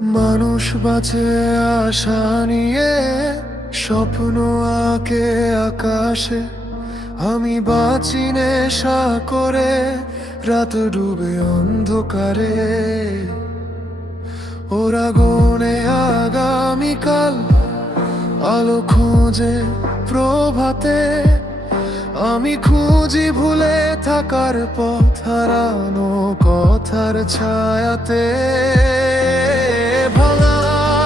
মানুষ বাঁচে আশা নিয়ে, স্বপ্ন আঁকে আকাশে। আমি বাঁচি নেশা করে, রাত ডুবে অন্ধকারে। ওরা গোনে আগামীকাল, আলো খোঁজে প্রভাতে। আমি খুঁজি ভুলে থাকার পথ, হারানো কথার ছায়াতে। ভাঙা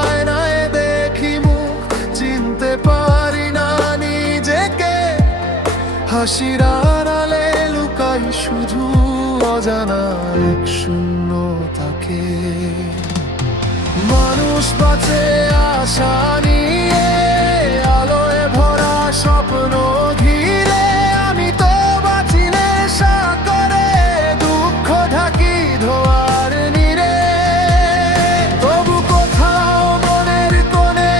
আয়নায় দেখি মুখ, চিনতে পারি না নিজেকে। হাসির আড়ালে লুকাই শুধু অজানা এক শূন্যতাকে। মানুষ বাঁচে আশা নিয়ে, আলোয় ভরা স্বপ্ন ঘিরে। আমি তো বাঁচি নেশা করে, দুঃখ ঢাকি ধোয়ার নীড়ে। তবু কোথাও মনের কোণে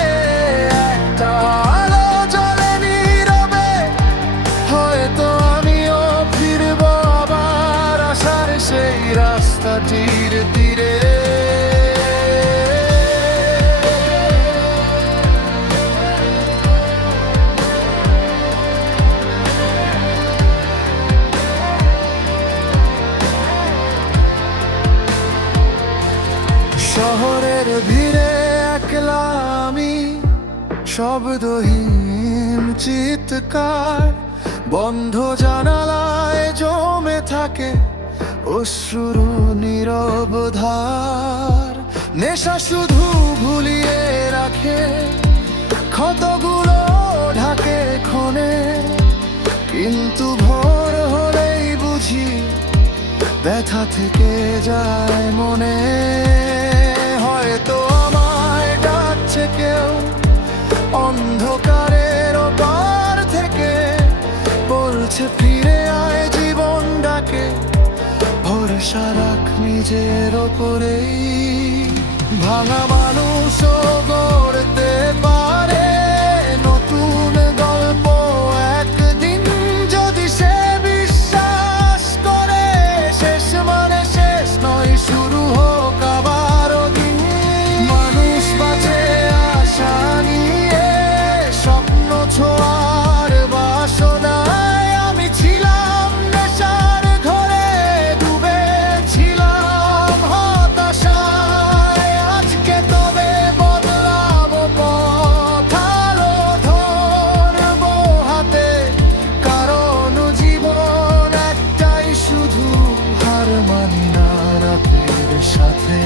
একটা আলো জ্বলে নীরবে। হয়তো আমিও ফিরব আবার আশার সেই রাস্তাটির তীরে। শহরের ভিড়ে একলা আমি, শব্দহীন চিৎকার। বন্ধ জানালায় জমে থাকে অশ্রু নীরব ধার। নেশা শুধু ভুলিয়ে রাখে, ক্ষতগুলো ঢাকে ক্ষণে। কিন্তু ভোর হলেই বুঝি ব্যথা থেকে যায় মনে। হয়তো আমায় ডাকছে কেউ অন্ধকারের ওপার থেকে, বলছে ফিরে আয় জীবন ডাকে। ভরসা রাখ নিজের ওপরেই, ভাঙা মানুষও গড়তে পারে নতুন গল্প একদিন। যদি সে বিশ্বাস করে, শেষ মানে শেষ নয়, শুরু হোক আবারও দিন। মানুষ বাঁচে আশা নিয়ে, স্বপ্ন ছোঁয়ার বাসনায়। আমি ছিলাম নেশার ঘরে, ডুবেছিলাম হতাশায়। আজকে তবে বদলাবো পথ, আলো ধরবো হাতে। কারণ জীবন একটাই শুধু, হার মানি না রাতের সাথে।